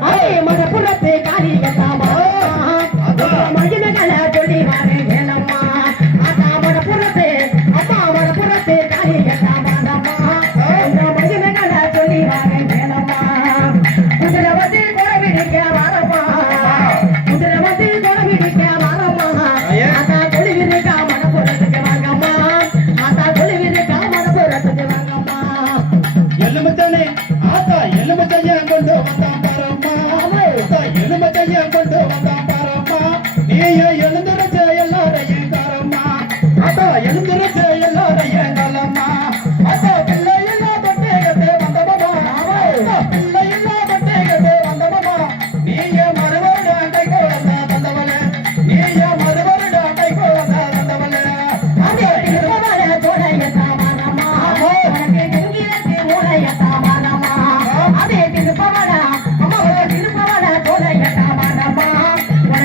¡Ay, mona, púrrate, cara!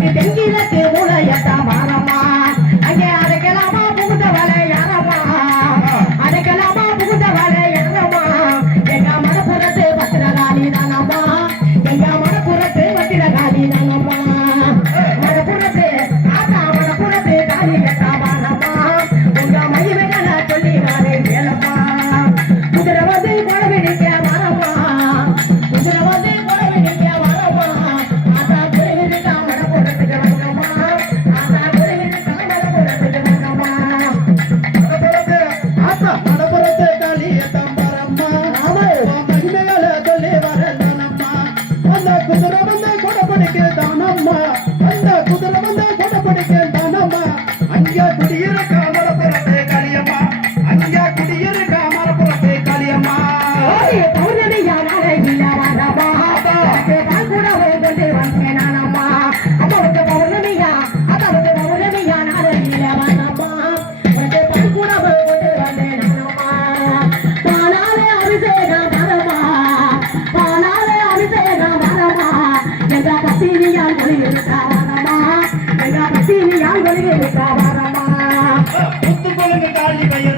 哎，等一等。காளி பையன்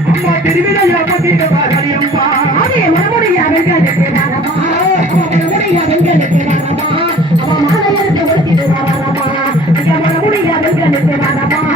Panama.